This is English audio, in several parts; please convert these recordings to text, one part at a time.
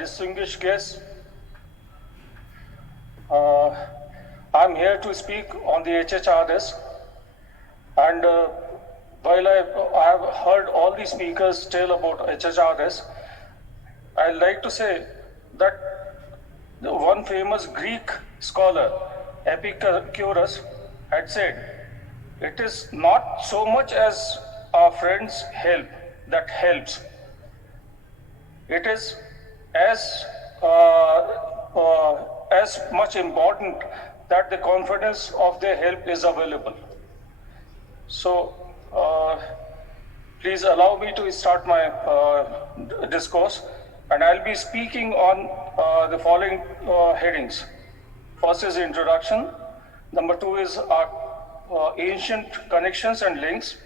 distinguished guests. I'm here to speak on the HHRS, and while I have heard all the speakers tell about HHRS, I'd like to say that one famous Greek scholar, Epicurus, had said, "It is not so much as our friends help that helps. It is as much important that the confidence of their help is available." So, please allow me to start my discourse, and I'll be speaking on the following headings. First is introduction. Number two is our ancient connections and links.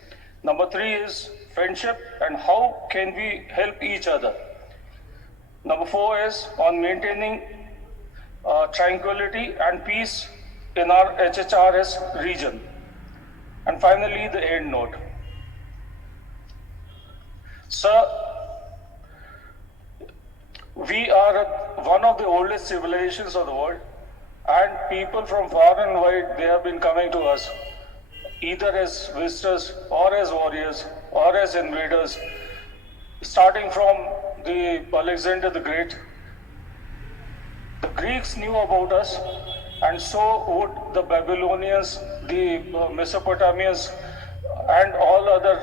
Number three is friendship and how can we help each other. Number four is on maintaining tranquility and peace in our HHRS region. And finally, the end note. Sir, we are one of the oldest civilizations of the world, and people from far and wide, they have been coming to us, either as visitors or as warriors or as invaders, starting from the Alexander the Great. The Greeks knew about us, and so would the Babylonians, the Mesopotamians, and all other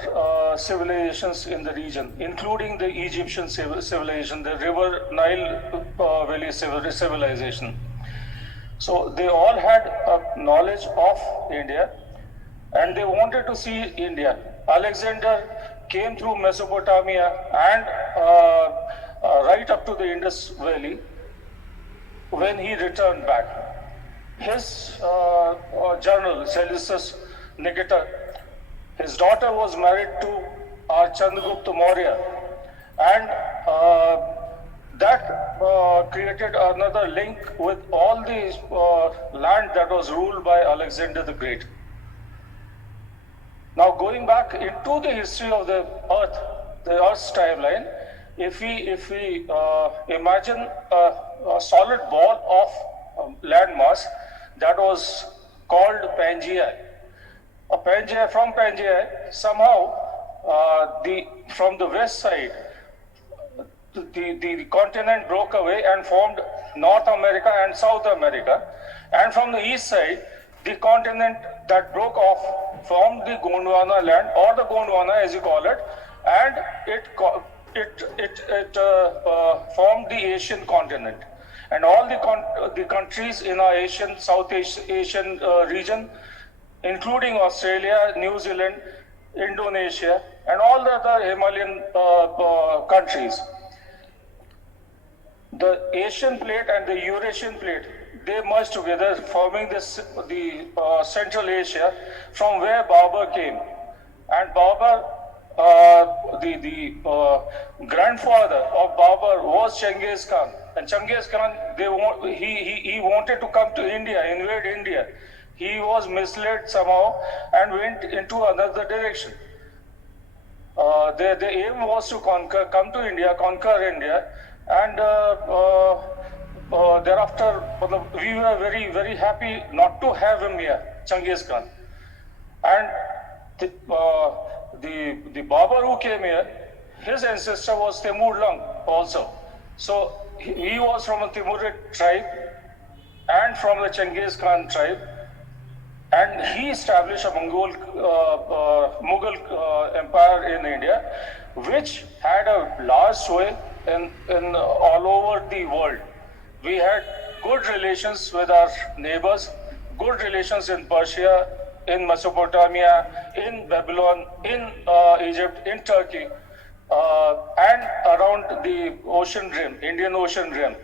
civilizations in the region, including the Egyptian civilization, the River Nile Valley civilization. So they all had a knowledge of India, and they wanted to see India. Alexander came through Mesopotamia and right up to the Indus Valley. When he returned back, his general, Seleucus Nicator, his daughter was married to our Chandragupta Maurya, and that created another link with all the land that was ruled by Alexander the Great. Now, going back into the history of the Earth's timeline, if we imagine a solid ball of land mass that was called Pangaea, from Pangaea, somehow from the west side, the continent broke away and formed North America and South America, and from the east side, the continent that broke off formed the Gondwana land, or the Gondwana as you call it, and it formed the Asian continent. And all the countries in our Southeast Asian region, including Australia, New Zealand, Indonesia, and all the other Himalayan countries. The Asian plate and the Eurasian plate, they merged together, forming the Central Asia, from where Babur came. And Babur, the grandfather of Babur was Genghis Khan. And Genghis Khan, he wanted to come to India, invade India. He was misled somehow and went into another direction. The aim was to come to India, conquer India, and thereafter we were very, very happy not to have him here, Genghis Khan. And the Babur who came here, his ancestor was Timur Lang also. So he was from a Timurid tribe and from the Genghis Khan tribe, and he established a Mughal empire in India, which had a large sway in all over the world. We had good relations with our neighbors, good relations in Persia, in Mesopotamia, in Babylon, in Egypt, in Turkey, and around the ocean rim, Indian Ocean rim,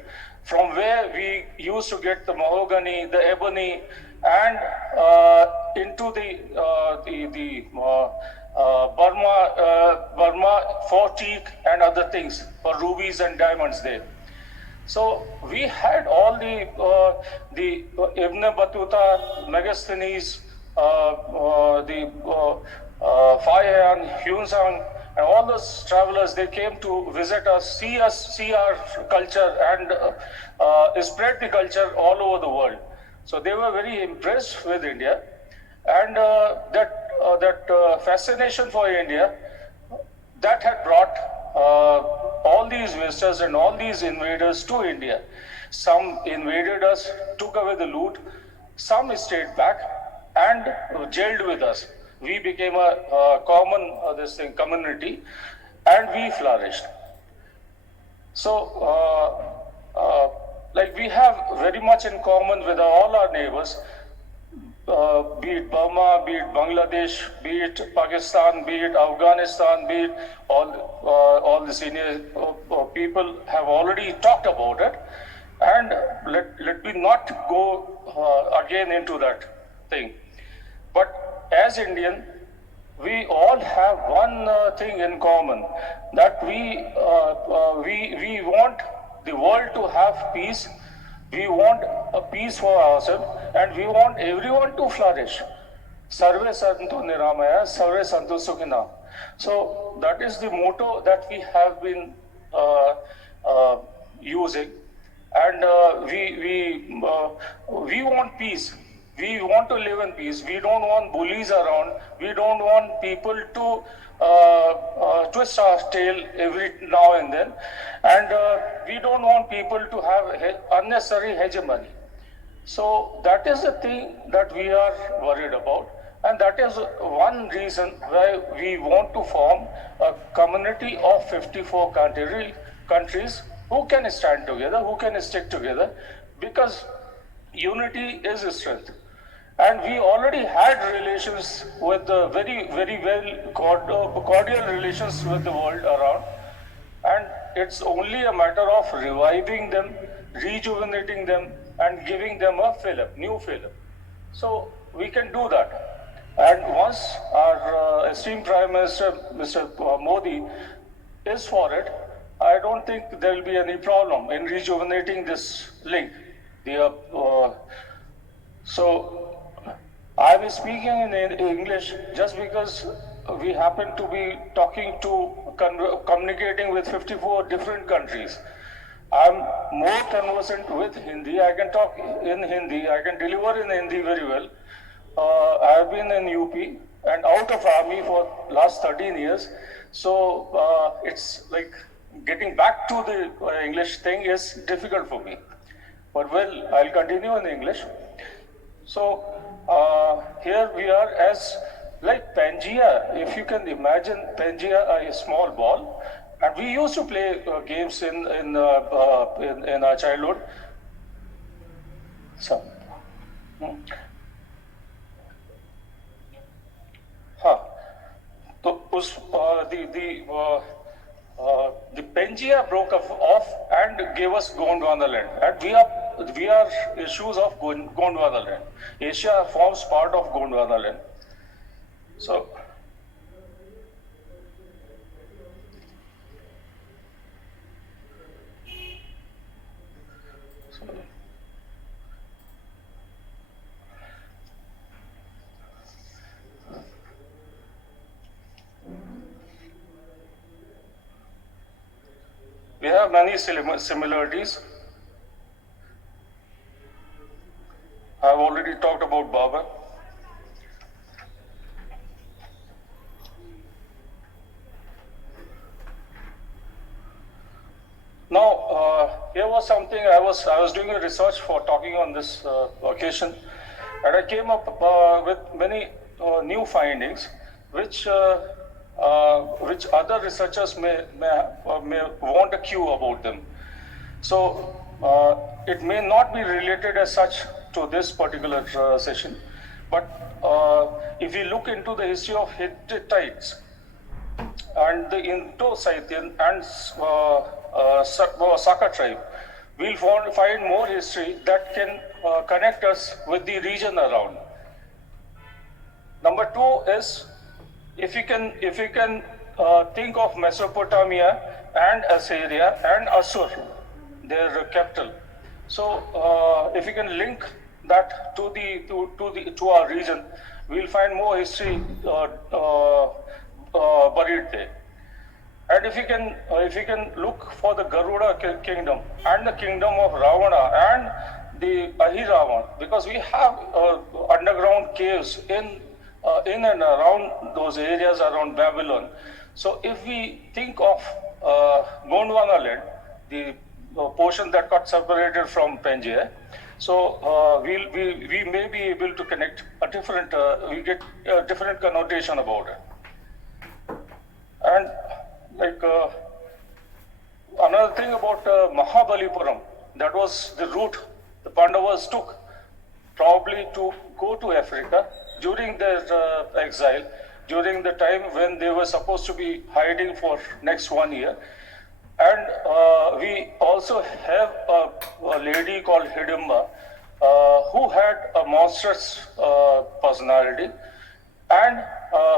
from where we used to get the mahogany, the ebony, and into the Burma for teak and other things, for rubies and diamonds there. So we had all the Ibn Battuta, Megasthenes, the Fayan, Yunzhang, And all those travelers, they came to visit us, see our culture, and spread the culture all over the world. So they were very impressed with India, and that fascination for India that had brought all these visitors and all these invaders to India. Some invaded us, took away the loot, some stayed back and jailed with us. We became a common community, and we flourished. So, like we have very much in common with all our neighbors, be it Burma, be it Bangladesh, be it Pakistan, be it Afghanistan, be it all the senior people have already talked about it. And let me not go again into that thing. But as Indian, we all have one thing in common, that we want the world to have peace. We want a peace for ourselves, and we want everyone to flourish. Sarve Santu Niramaya, Sarve Santu Sukhina. So that is the motto that we have been using, and we want peace. We want to live in peace. We don't want bullies around. We don't want people to twist our tail every now and then. And we don't want people to have unnecessary hegemony. So that is the thing that we are worried about. And that is one reason why we want to form a community of 54 countries who can stand together, who can stick together, because unity is strength. And we already had relations with the very well cordial relations with the world around. And it's only a matter of reviving them, rejuvenating them, and giving them a new fillip. So we can do that. And once our esteemed Prime Minister, Mr. Modi, is for it, I don't think there will be any problem in rejuvenating this link. So I'm speaking in English just because we happen to be communicating with 54 different countries. I'm more conversant with Hindi. I can talk in Hindi. I can deliver in Hindi very well. I've been in UP and out of army for last 13 years. So it's like getting back to the English thing is difficult for me. But well, I'll continue in English. So here we are as like Pangea. If you can imagine Pangea, a small ball, and we used to play games in our childhood. So, the Pangea broke off and gave us Gondwana land, and we are issues of Gondwana land. Asia forms part of Gondwana land. So we have many similarities. I've already talked about Baba. Now, here was something I was doing a research for talking on this occasion, and I came up with many new findings, which other researchers may want a cue about them. So it may not be related as such to this particular session, but if we look into the history of Hittites and the Indo-Scythian and Saka tribe, we'll find more history that can connect us with the region around. Number two is, if you can think of Mesopotamia and Assyria and Assur, their capital. So if you can link that to our region, we'll find more history buried there. And if you can look for the Garuda kingdom and the kingdom of Ravana and the Ahiravan, because we have underground caves in and around those areas around Babylon. So if we think of Gondwana land, the portion that got separated from Pangaea, so we may be able to connect a different, we get a different connotation about it. And like another thing about Mahabalipuram, that was the route the Pandavas took, probably to go to Africa during their exile, during the time when they were supposed to be hiding for next 1 year. And we also have a lady called Hidimba who had a monstrous personality, and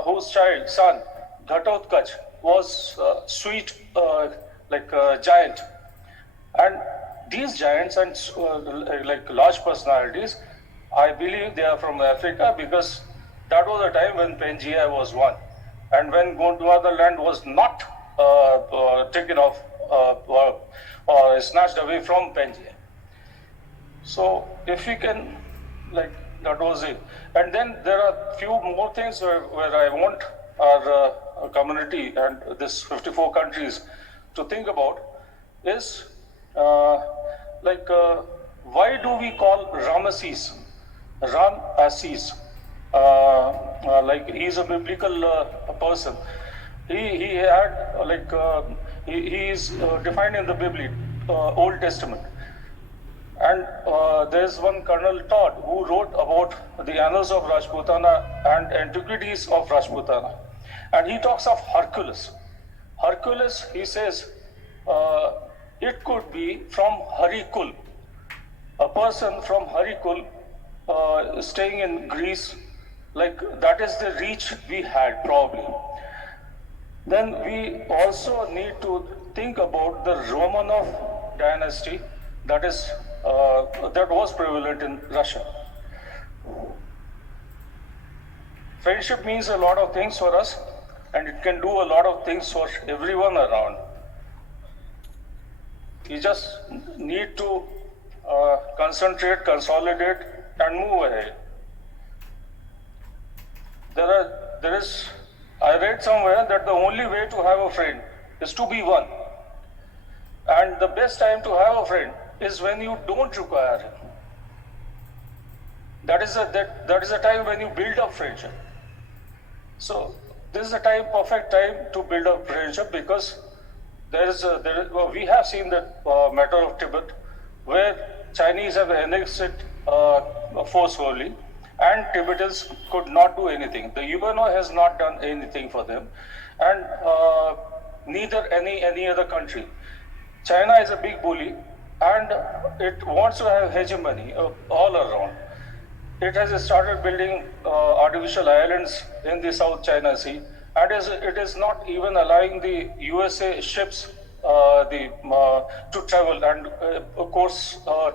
whose son, Ghatotkacha, was sweet like a giant. And these giants and like large personalities, I believe they are from Africa, because that was the time when Pangaea was won, and when Gondwana land was not taken off or snatched away from Pangaea. So if we can, like, that was it. And then there are few more things where I want our community and this 54 countries to think about is why do we call Ramesses Ram Assis? Like he's a biblical person. He had he is defined in the Bible, Old Testament. And there's one Colonel Todd who wrote about the annals of Rajputana and antiquities of Rajputana. And he talks of Hercules. Hercules, he says, it could be from Harikul, a person from Harikul staying in Greece, like that is the reach we had probably. Then we also need to think about the Romanov dynasty that was prevalent in Russia. Friendship means a lot of things for us, and it can do a lot of things for everyone around. You just need to concentrate, consolidate, and move ahead. I read somewhere that the only way to have a friend is to be one. And the best time to have a friend is when you don't require him. That is a time when you build up friendship. So this is a perfect time to build up friendship, because we have seen that matter of Tibet, where Chinese have annexed it forcefully, and Tibetans could not do anything. The UNO has not done anything for them, and neither any other country. China is a big bully, and it wants to have hegemony all around. It has started building artificial islands in the South China Sea, and it is not even allowing the USA ships to travel and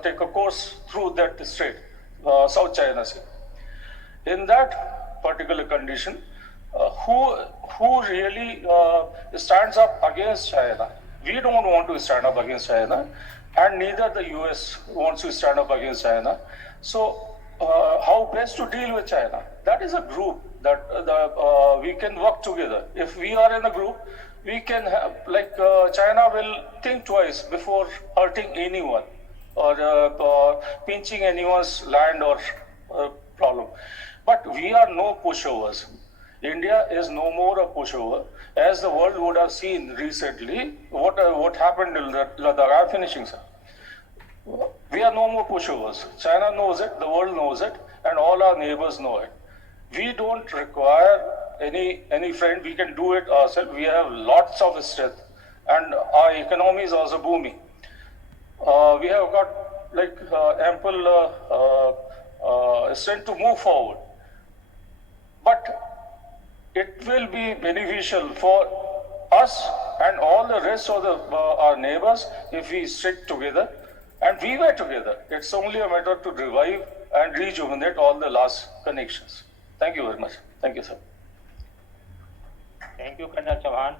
take a course through that strait, South China Sea. In that particular condition, who really stands up against China? We don't want to stand up against China, and neither the US wants to stand up against China. So how best to deal with China? That is a group that we can work together. If we are in a group, we can have, China will think twice before hurting anyone or pinching anyone's land or problem. But we are no pushovers. India is no more a pushover. As the world would have seen recently, what happened in Ladakh. I'm finishing, sir. We are no more pushovers. China knows it, the world knows it, and all our neighbors know it. We don't require any friend. We can do it ourselves. We have lots of strength, and our economy is also booming. We have got ample strength to move forward. But it will be beneficial for us and all the rest of our neighbors if we stick together. And we were together. It's only a matter to revive and rejuvenate all the lost connections. Thank you very much. Thank you, sir. Thank you, Colonel Chauhan.